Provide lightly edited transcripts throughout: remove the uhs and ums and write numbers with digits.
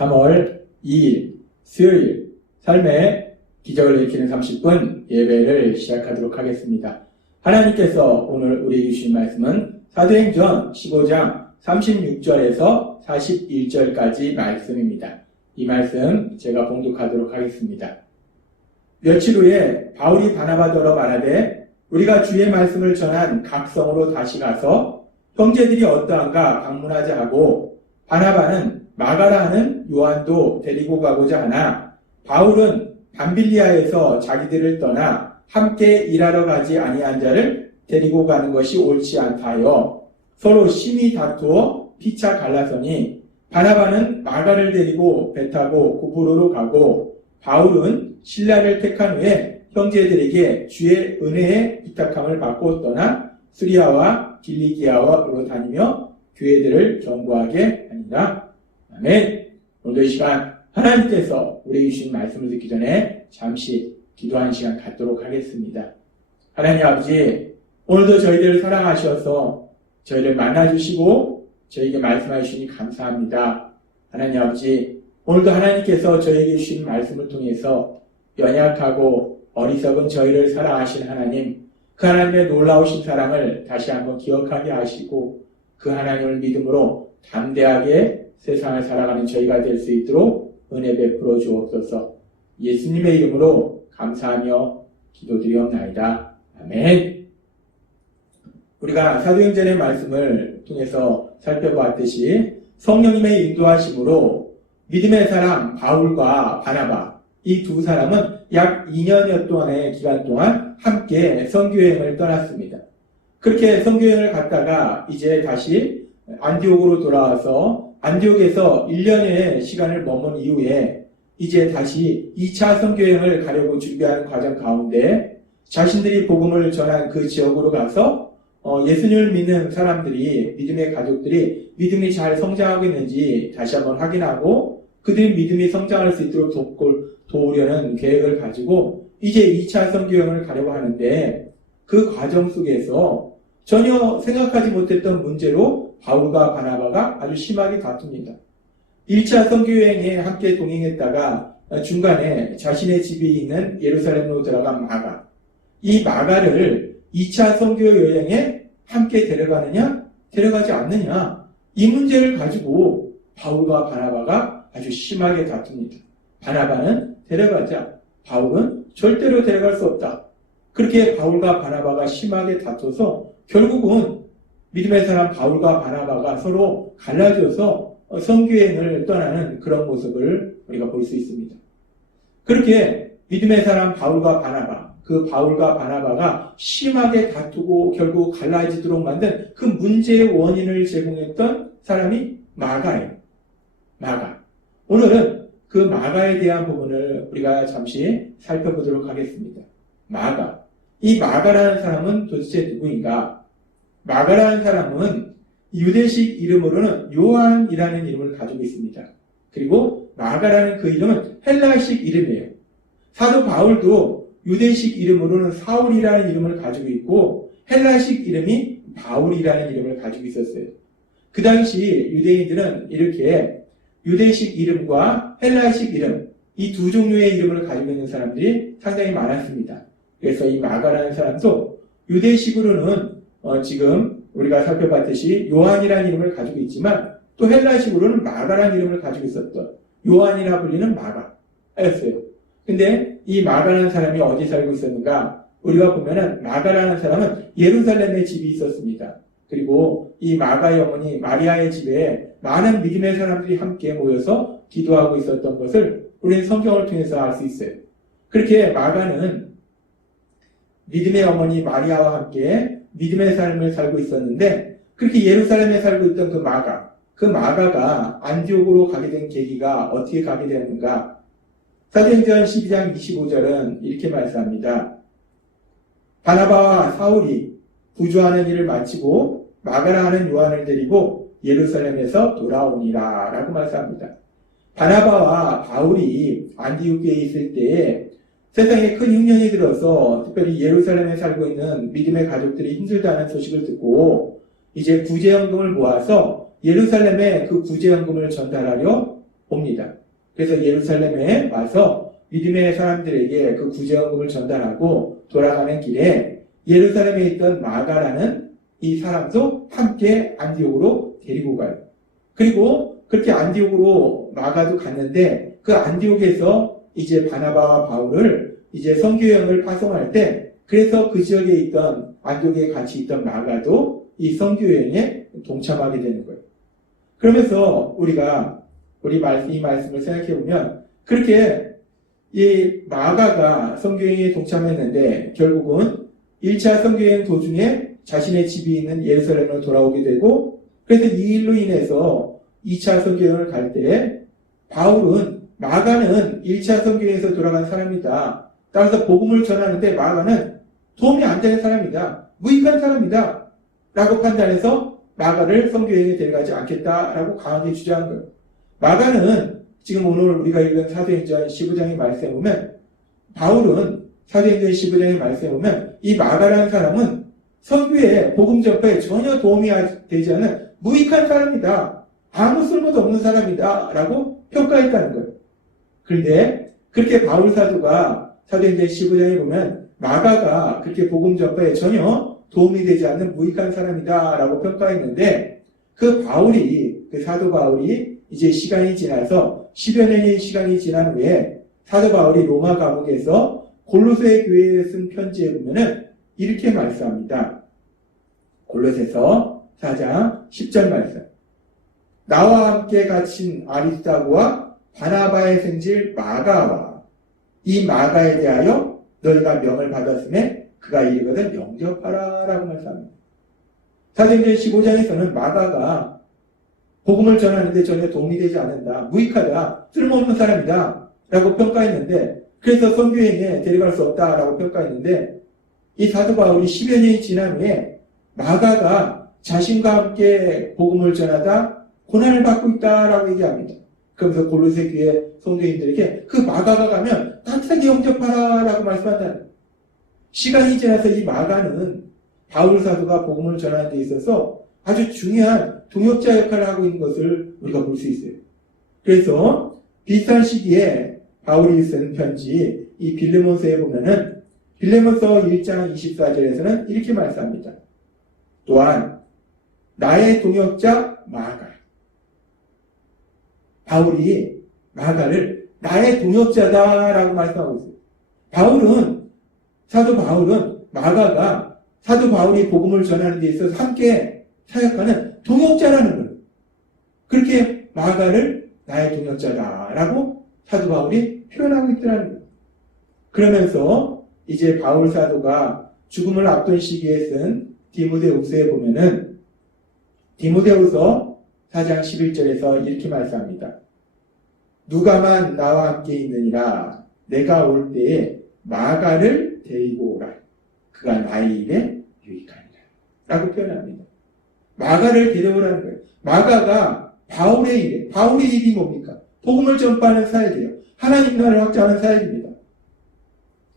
3월 2일 수요일 삶의 기적을 일으키는 30분 예배를 시작하도록 하겠습니다. 하나님께서 오늘 우리에게 주신 말씀은 사도행전 15장 36절에서 41절까지 말씀입니다. 이 말씀 제가 봉독하도록 하겠습니다. 며칠 후에 바울이 바나바더러 말하되 우리가 주의 말씀을 전한 각 성으로 다시 가서 형제들이 어떠한가 방문하자 하고 바나바는 마가라 하는 요한도 데리고 가고자 하나 바울은 밤빌리아에서 자기들을 떠나 함께 일하러 가지 아니한 자를 데리고 가는 것이 옳지 않다 하여 서로 심히 다투어 피차 갈라서니 바나바는 마가를 데리고 배 타고 구브로로 가고 바울은 신라를 택한 후에 형제들에게 주의 은혜의 부탁함을 받고 떠나 수리아와 길리기아로 다니며 교회들을 경고하게 하니라. 아멘. 오늘 이 시간 하나님께서 우리에게 주신 말씀을 듣기 전에 잠시 기도하는 시간 갖도록 하겠습니다. 하나님 아버지, 오늘도 저희들을 사랑하셔서 저희를 만나주시고 저희에게 말씀해 주시니 감사합니다. 하나님 아버지, 오늘도 하나님께서 저희에게 주신 말씀을 통해서 연약하고 어리석은 저희를 사랑하신 하나님, 그 하나님의 놀라우신 사랑을 다시 한번 기억하게 하시고 그 하나님을 믿음으로 담대하게 세상을 살아가는 저희가 될 수 있도록 은혜 베풀어 주옵소서. 예수님의 이름으로 감사하며 기도드리옵나이다. 아멘. 우리가 사도행전의 말씀을 통해서 살펴보았듯이 성령님의 인도하심으로 믿음의 사람 바울과 바나바 이 두 사람은 약 2년여 동안의 기간 동안 함께 선교여행을 떠났습니다. 그렇게 선교여행을 갔다가 이제 다시 안디옥으로 돌아와서 안디옥에서 1년의 시간을 머문 이후에 이제 다시 2차 선교여행을 가려고 준비하는 과정 가운데 자신들이 복음을 전한 그 지역으로 가서 예수님을 믿는 사람들이, 믿음의 가족들이 믿음이 잘 성장하고 있는지 다시 한번 확인하고 그들이 믿음이 성장할 수 있도록 도우려는 계획을 가지고 이제 2차 선교여행을 가려고 하는데 그 과정 속에서 전혀 생각하지 못했던 문제로 바울과 바나바가 아주 심하게 다툽니다. 1차 선교여행에 함께 동행했다가 중간에 자신의 집이 있는 예루살렘으로 들어간 마가, 이 마가를 2차 선교여행에 함께 데려가느냐 데려가지 않느냐, 이 문제를 가지고 바울과 바나바가 아주 심하게 다툽니다. 바나바는 데려가자, 바울은 절대로 데려갈 수 없다. 그렇게 바울과 바나바가 심하게 다퉈서 결국은 믿음의 사람 바울과 바나바가 서로 갈라져서 선교여행을 떠나는 그런 모습을 우리가 볼 수 있습니다. 그렇게 믿음의 사람 바울과 바나바, 그 바울과 바나바가 심하게 다투고 결국 갈라지도록 만든 그 문제의 원인을 제공했던 사람이 마가예요. 마가. 오늘은 그 마가에 대한 부분을 우리가 잠시 살펴보도록 하겠습니다. 마가. 이 마가라는 사람은 도대체 누구인가? 마가라는 사람은 유대식 이름으로는 요한이라는 이름을 가지고 있습니다. 그리고 마가라는 그 이름은 헬라식 이름이에요. 사도 바울도 유대식 이름으로는 사울이라는 이름을 가지고 있고 헬라식 이름이 바울이라는 이름을 가지고 있었어요. 그 당시 유대인들은 이렇게 유대식 이름과 헬라식 이름, 이 두 종류의 이름을 가지고 있는 사람들이 상당히 많았습니다. 그래서 이 마가라는 사람도 유대식으로는 지금 우리가 살펴봤듯이 요한이라는 이름을 가지고 있지만 또 헬라식으로는 마가라는 이름을 가지고 있었던 요한이라 불리는 마가였어요. 근데 이 마가라는 사람이 어디 살고 있었는가? 우리가 보면은 마가라는 사람은 예루살렘에 집이 있었습니다. 그리고 이 마가의 어머니 마리아의 집에 많은 믿음의 사람들이 함께 모여서 기도하고 있었던 것을 우리는 성경을 통해서 알 수 있어요. 그렇게 마가는 믿음의 어머니 마리아와 함께 믿음의 삶을 살고 있었는데 그렇게 예루살렘에 살고 있던 그 마가가 안디옥으로 가게 된 계기가 어떻게 가게 되었는가? 사도행전 12장 25절은 이렇게 말씀합니다. 바나바와 사울이 부조하는 일을 마치고 마가라 하는 요한을 데리고 예루살렘에서 돌아오니라 라고 말씀합니다. 바나바와 바울이 안디옥에 있을 때에 세상에 큰 흉년이 들어서 특별히 예루살렘에 살고 있는 믿음의 가족들이 힘들다는 소식을 듣고 이제 구제연금을 모아서 예루살렘에 그 구제연금을 전달하려 옵니다. 그래서 예루살렘에 와서 믿음의 사람들에게 그 구제언금을 전달하고 돌아가는 길에 예루살렘에 있던 마가라는 이 사람도 함께 안디옥으로 데리고 가요. 그리고 그렇게 안디옥으로 마가도 갔는데 그 안디옥에서 이제 바나바와 바울을 이제 선교여행을 파송할 때 그래서 그 지역에 있던 안디옥에 같이 있던 마가도 이 선교여행에 동참하게 되는 거예요. 그러면서 우리가 이 말씀을 생각해 보면 그렇게 이 마가가 선교여행에 동참했는데 결국은 1차 선교여행 도중에 자신의 집이 있는 예루살렘으로 돌아오게 되고 그래서 이 일로 인해서 2차 선교여행을 갈 때 마가는 1차 선교여행에서 돌아간 사람이다. 따라서 복음을 전하는데 마가는 도움이 안 되는 사람이다. 무익한 사람이다. 라고 판단해서 마가를 선교여행에 데려가지 않겠다라고 강하게 주장한 거예요. 마가는 지금 오늘 우리가 읽은 사도행전 15장의 말씀에 보면 바울은 사도행전 15장의 말씀에 보면 이 마가라는 사람은 선교에 복음 전파에 전혀 도움이 되지 않은 무익한 사람이다. 아무 쓸모도 없는 사람이다. 라고 평가했다는 거예요. 그런데 그렇게 바울 사도가 사도행전 15장에 보면 마가가 그렇게 복음 전파에 전혀 도움이 되지 않는 무익한 사람이다. 라고 평가했는데 그 사도 바울이 이제 시간이 지나서 10여 년의 시간이 지난 후에 사도 바울이 로마 감옥에서 골로새 교회에 쓴 편지에 보면은 이렇게 말씀합니다. 골로새서 4장 10절 말씀. 나와 함께 갇힌 아리스다고와 바나바의 생질 마가와 이 마가에 대하여 너희가 명을 받았음에 그가 이르거든 영접하라 라고 말씀합니다. 사도행전 15장에서는 마가가 복음을 전하는데 전혀 도움이 되지 않는다. 무익하다. 쓸모없는 사람이다. 라고 평가했는데 그래서 선교여행에 데려갈 수 없다. 라고 평가했는데 이 사도 바울이 10여 년이 지난 후에 마가가 자신과 함께 복음을 전하다 고난을 받고 있다라고 얘기합니다. 그러면서 골로새 교회 성도인들에게 그 마가가 가면 따뜻하게 영접하라라고 말씀한다는 거예요. 시간이 지나서 이 마가는 바울 사도가 복음을 전하는 데 있어서 아주 중요한 동역자 역할을 하고 있는 것을 우리가 볼 수 있어요. 그래서 비슷한 시기에 바울이 쓴 편지 이 빌레몬서에 보면은 빌레몬서 1장 24절에서는 이렇게 말씀합니다. 또한 나의 동역자 마가 바울이 마가를 나의 동역자다라고 말씀하고 있어요. 사도 바울은 마가가 사도 바울이 복음을 전하는 데 있어서 함께 사역하는 동역자라는 거예요. 그렇게 마가를 나의 동역자다라고 사도 바울이 표현하고 있더라는 거예요. 그러면서 이제 바울 사도가 죽음을 앞둔 시기에 쓴 디모데후서에 보면은 디모데후서 4장 11절에서 이렇게 말씀합니다. 누가만 나와 함께 있느니라 내가 올 때에 마가를 데리고 오라. 그가 나의 일에 유익하니라. 라고 표현합니다. 마가를 데려오라는 거예요. 마가가 바울의 일이 뭡니까? 복음을 전파하는 사역이에요. 하나님 나라를 확장하는 사역입니다.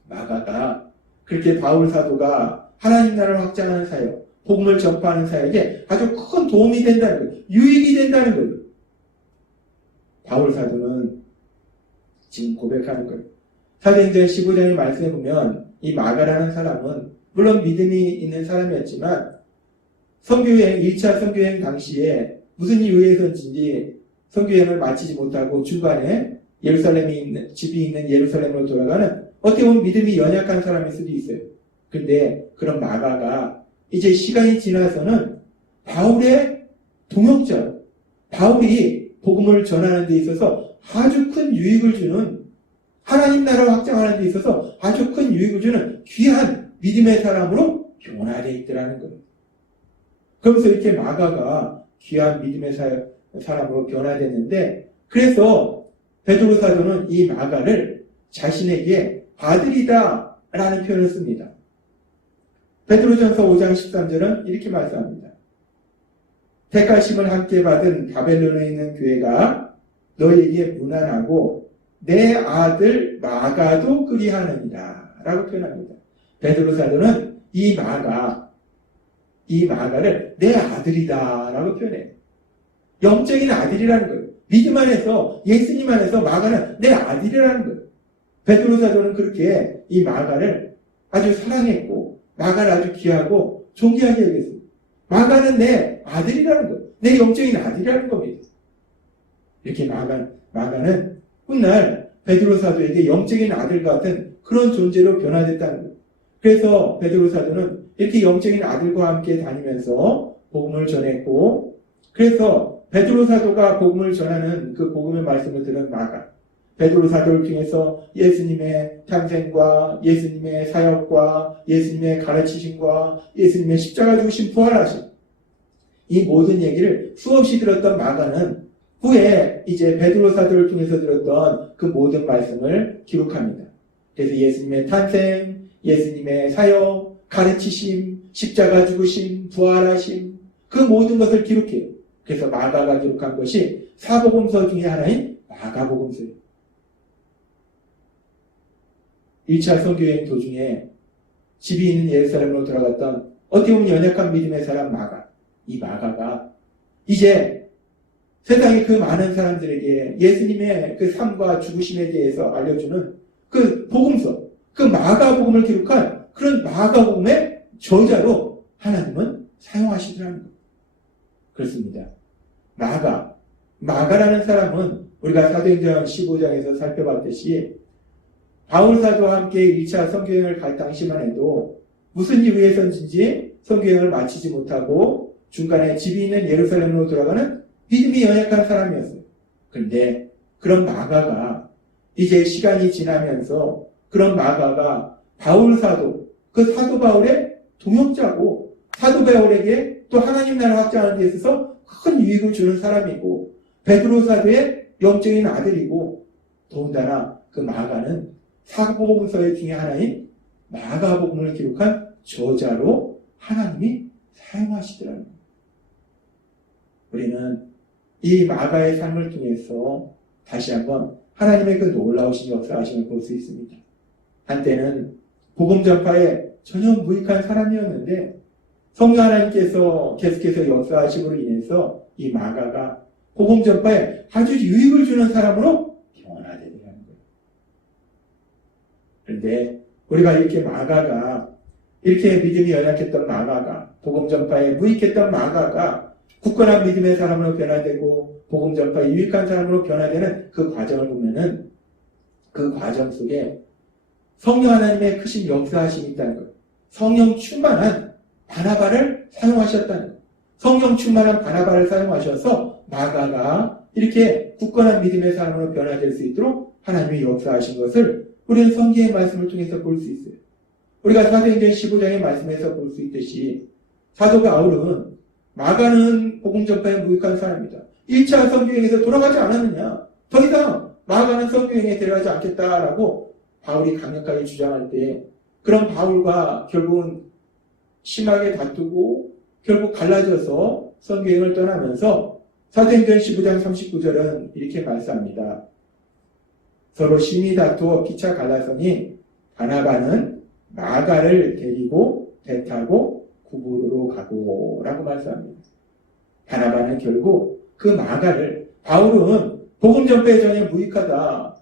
마가가 그렇게 바울 사도가 하나님 나라를 확장하는 사역, 복음을 전파하는 사역에 아주 큰 도움이 된다는 거예요. 유익이 된다는 거예요. 바울 사도는 지금 고백하는 거예요. 사도행전 15장의 말씀에 보면 이 마가라는 사람은 물론 믿음이 있는 사람이었지만 1차 선교여행 당시에 무슨 이유에서인지 선교여행을 마치지 못하고 중간에 집이 있는 예루살렘으로 돌아가는 어떻게 보면 믿음이 연약한 사람일 수도 있어요. 근데 그런 마가가 이제 시간이 지나서는 바울의 동역자, 바울이 복음을 전하는 데 있어서 아주 큰 유익을 주는 하나님 나라 확장하는 데 있어서 아주 큰 유익을 주는 귀한 믿음의 사람으로 변화되어 있더라는 거예요. 그러면서 이렇게 마가가 귀한 믿음의 사람으로 변화됐는데 그래서 베드로 사도는 이 마가를 자신에게 아들이다 라는 표현을 씁니다. 베드로전서 5장 13절은 이렇게 말씀합니다. 택하심을 함께 받은 바벨론에 있는 교회가 너희에게 문안하고 내 아들 마가도 그리하느니라 라고 표현합니다. 베드로 사도는 이 마가를 내 아들이다 라고 표현해요. 영적인 아들이라는 거예요. 믿음 안에서, 예수님 안에서 마가는 내 아들이라는 거예요. 베드로 사도는 그렇게 이 마가를 아주 사랑했고, 마가를 아주 귀하고 존귀하게 여겼어요. 마가는 내 아들이라는 거예요. 내 영적인 아들이라는 겁니다. 이렇게 마가는 훗날 베드로 사도에게 영적인 아들 같은 그런 존재로 변화됐다는 거예요. 그래서 베드로 사도는 이렇게 영적인 아들과 함께 다니면서 복음을 전했고, 그래서 베드로 사도가 복음을 전하는 그 복음의 말씀을 들은 마가, 베드로 사도를 통해서 예수님의 탄생과 예수님의 사역과 예수님의 가르치심과 예수님의 십자가 죽으심 부활하심, 이 모든 얘기를 수없이 들었던 마가는 후에 이제 베드로 사도를 통해서 들었던 그 모든 말씀을 기록합니다. 그래서 예수님의 탄생, 예수님의 사역, 가르치심, 십자가 죽으심, 부활하심, 그 모든 것을 기록해요. 그래서 마가가 기록한 것이 사복음서 중에 하나인 마가복음서예요. 1차 선교여행 도중에 집이 있는 예루살렘으로 돌아갔던 어떻게 보면 연약한 믿음의 사람 마가, 이 마가가 이제 세상의 그 많은 사람들에게 예수님의 그 삶과 죽으심에 대해서 알려주는 그 복음서, 그 마가복음을 기록한 그런 마가복음의 저자로 하나님은 사용하시더라는 거예요. 그렇습니다. 마가라는 사람은 우리가 사도행전 15장에서 살펴봤듯이 바울 사도와 함께 1차 선교여행을 갈 당시만 해도 무슨 이유에서인지 선교여행을 마치지 못하고 중간에 집이 있는 예루살렘으로 돌아가는 믿음이 연약한 사람이었어요. 그런데 그런 마가가 이제 시간이 지나면서 그런 마가가 바울 사도, 그 사도 바울의 동역자고 사도 바울에게 또 하나님 나라 확장하는 데 있어서 큰 유익을 주는 사람이고 베드로 사도의 영적인 아들이고 더군다나 그 마가는 사복음서의 중에 하나인 마가복음을 기록한 저자로 하나님이 사용하시더라고요. 우리는 이 마가의 삶을 통해서 다시 한번 하나님의 그 놀라우신 역사하심을 볼 수 있습니다. 한때는 복음 전파에 전혀 무익한 사람이었는데 성령 하나님께서 계속해서 역사하심으로 인해서 이 마가가 복음 전파에 아주 유익을 주는 사람으로 변화되게 하는 거예요. 그런데 우리가 이렇게 마가가, 이렇게 믿음이 연약했던 마가가, 복음 전파에 무익했던 마가가 굳건한 믿음의 사람으로 변화되고 복음 전파에 유익한 사람으로 변화되는 그 과정을 보면은 그 과정 속에 성령 하나님의 크신 역사하심이 있다는 것, 성령 충만한 바나바를 사용하셨다는 것, 성령 충만한 바나바를 사용하셔서 마가가 이렇게 굳건한 믿음의 사람으로 변화될 수 있도록 하나님이 역사하신 것을 우리는 성경의 말씀을 통해서 볼 수 있어요. 우리가 사도행전 15장의 말씀에서 볼 수 있듯이 사도 바울은 마가는 복음 전파에 무익한 사람이다. 1차 선교행에서 돌아가지 않았느냐. 더 이상 마가는 선교행에 데려가지 않겠다라고 바울이 강력하게 주장할 때 그런 바울과 결국은 심하게 다투고 결국 갈라져서 선교행을 떠나면서 사도행전 15장 39절은 이렇게 말씀합니다. 서로 심히 다투어 피차 갈라서니 바나바는 마가를 데리고 배 타고 구부로로 가고 라고 말씀합니다. 바나바는 결국 그 마가를, 바울은 복음 전파에 전혀 무익하다,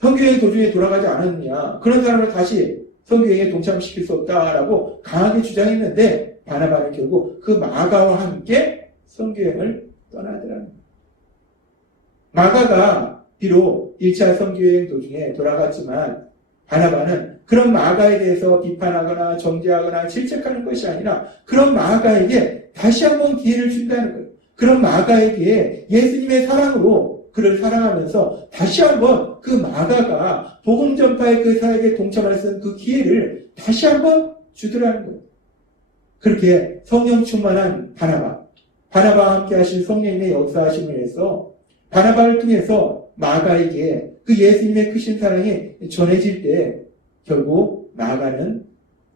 선교여행 도중에 돌아가지 않았느냐, 그런 사람을 다시 선교여행에 동참시킬 수 없다라고 강하게 주장했는데 바나바는 결국 그 마가와 함께 선교여행을 떠나더라는 거예요. 마가가 비록 1차 선교여행 도중에 돌아갔지만 바나바는 그런 마가에 대해서 비판하거나 정죄하거나 질책하는 것이 아니라 그런 마가에게 다시 한번 기회를 준다는 거예요. 그런 마가에게 예수님의 사랑으로 그를 사랑하면서 다시 한번 그 마가가 복음 전파의 그 사역에 동참할 수 있는 그 기회를 다시 한번 주더라는 거예요. 그렇게 성령 충만한 바나바와 함께 하신 성령님의 역사하심을 해서 바나바를 통해서 마가에게 그 예수님의 크신 사랑이 전해질 때 결국 마가는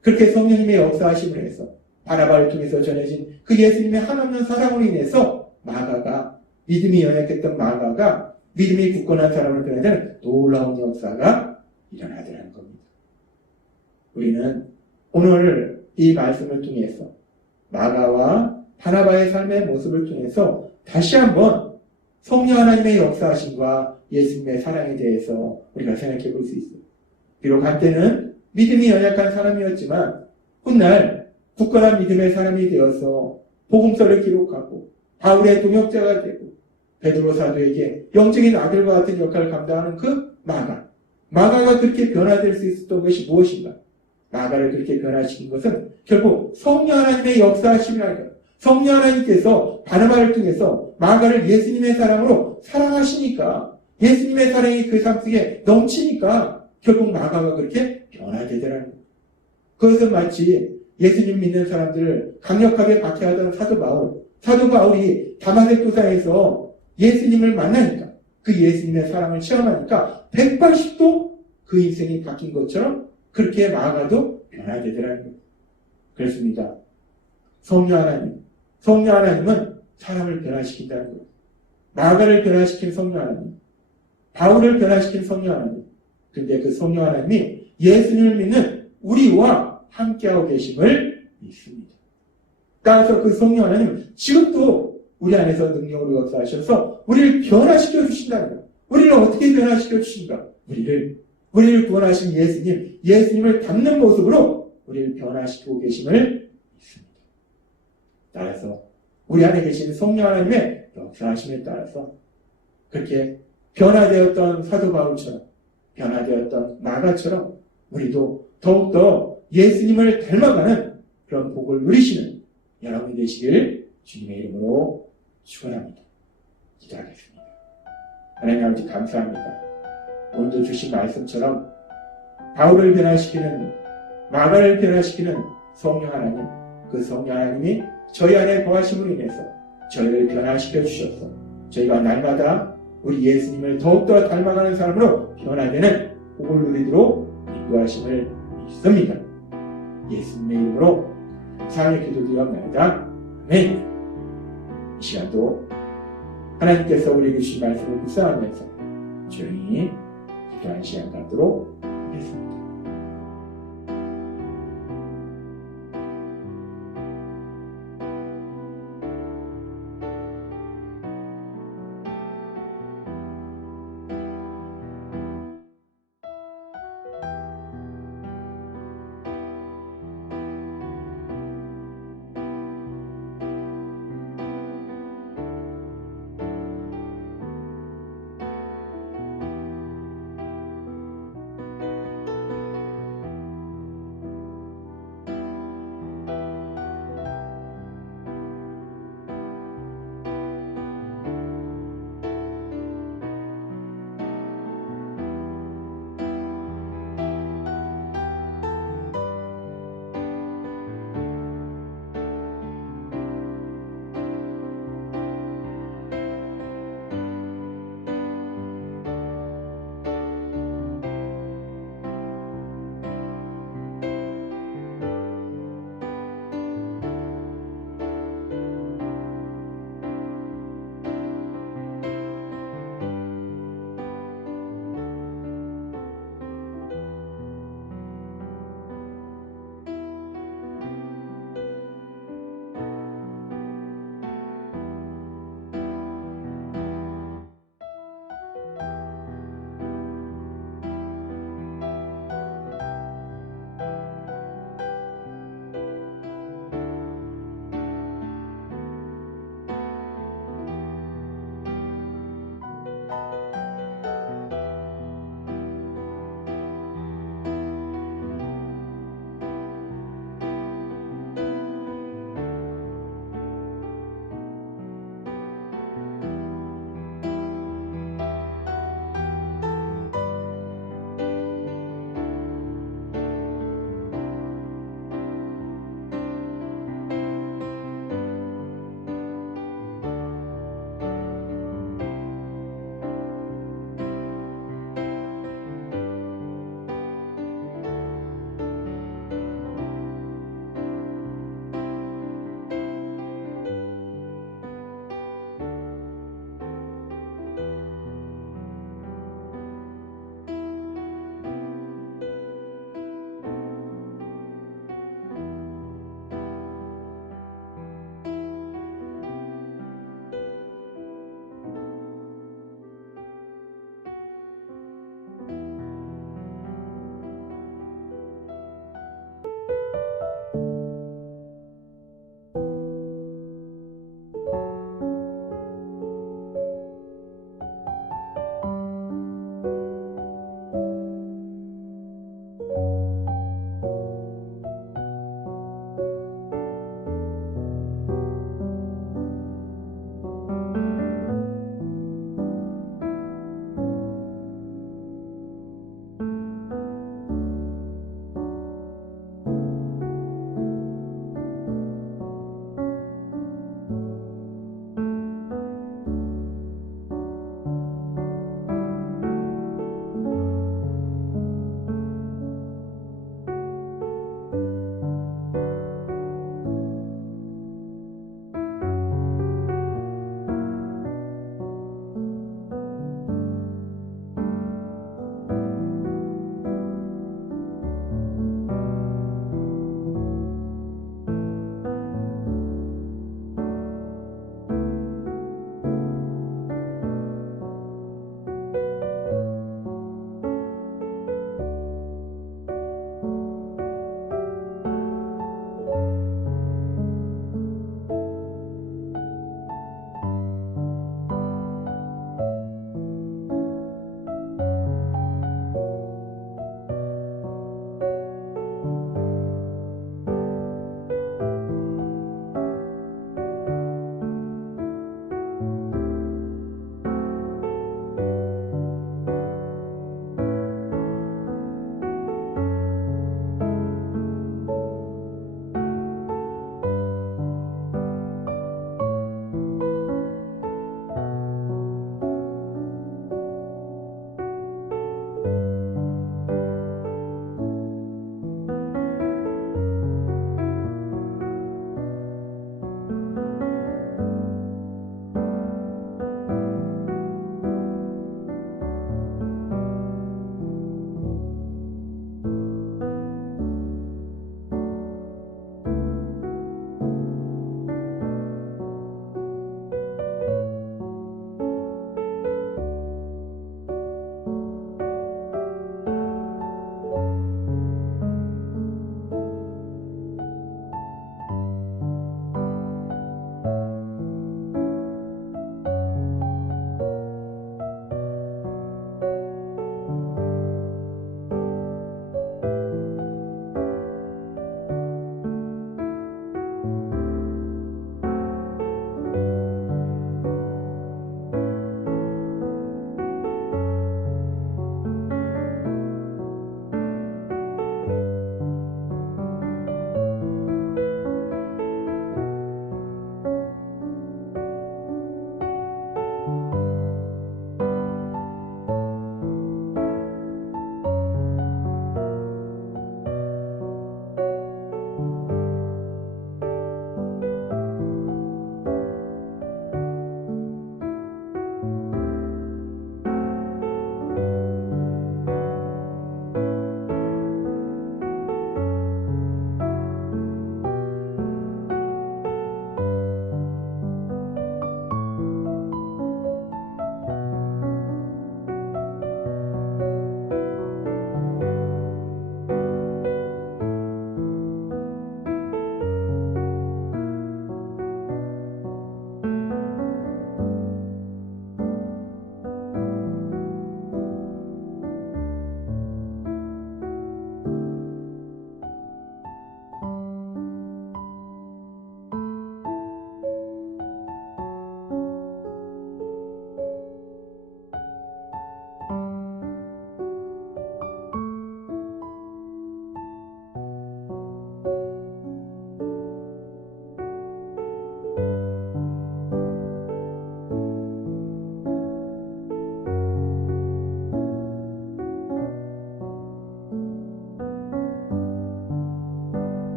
그렇게 성령님의 역사하심을 해서 바나바를 통해서 전해진 그 예수님의 한없는 사랑으로 인해서 마가가, 믿음이 연약했던 마가가 믿음이 굳건한 사람으로 변화되는 놀라운 역사가 일어나더라는 겁니다. 우리는 오늘 이 말씀을 통해서 마가와 바나바의 삶의 모습을 통해서 다시 한번 성령 하나님의 역사하심과 예수님의 사랑에 대해서 우리가 생각해 볼 수 있어요. 비록 한때는 믿음이 연약한 사람이었지만 훗날 굳건한 믿음의 사람이 되어서 복음서를 기록하고 바울의 동역자가 되고 베드로 사도에게 영적인 아들과 같은 역할을 감당하는 그 마가가 그렇게 변화될 수 있었던 것이 무엇인가? 마가를 그렇게 변화시킨 것은 결국 성령 하나님의 역사하심이라는 거예요. 성령 하나님께서 바나바를 통해서 마가를 예수님의 사랑으로 사랑하시니까 예수님의 사랑이 그 삶 속에 넘치니까 결국 마가가 그렇게 변화되더라는 거예요. 그것은 마치 예수님 믿는 사람들을 강력하게 박해하던 사도 바울이 다마섹 도상에서 예수님을 만나니까 그 예수님의 사랑을 체험하니까 180도 그 인생이 바뀐 것처럼 그렇게 마가도 변화되더라는 거예요. 그렇습니다. 성령 하나님은 사람을 변화시킨다는 거예요. 마가를 변화시킨 성령 하나님, 바울을 변화시킨 성령 하나님. 근데 그 성령 하나님이 예수님을 믿는 우리와 함께하고 계심을 믿습니다. 따라서 그 성령 하나님은 지금도 우리 안에서 능력으로 역사하셔서 우리를 변화시켜 주신다는 거예요. 우리를 어떻게 변화시켜 주신가? 우리를 구원하신 예수님을 닮는 모습으로 우리를 변화시키고 계심을 믿습니다. 따라서 우리 안에 계신 성령 하나님의 역사하심에 따라서 그렇게 변화되었던 사도 바울처럼 변화되었던 마가처럼 우리도 더욱더 예수님을 닮아가는 그런 복을 누리시는 여러분이 되시길 주님의 이름으로 축원합니다. 기도하겠습니다. 하나님 아버지 감사합니다. 오늘도 주신 말씀처럼 바울을 변화시키는 마가를 변화시키는 성령 하나님, 그 성령 하나님이 저희 안에 거하심으로 인해서 저희를 변화시켜 주셔서 저희가 날마다 우리 예수님을 더욱더 닮아가는 사람으로 변화되는 복을 누리도록 인도하심을 믿습니다. 예수님의 이름으로 감사하며 기도드리옵나이다. 아멘. 이 시간도 하나님께서 우리에게 주신 말씀을 묵상하면서 조용히 기도하는 시간 갖도록 하겠습니다.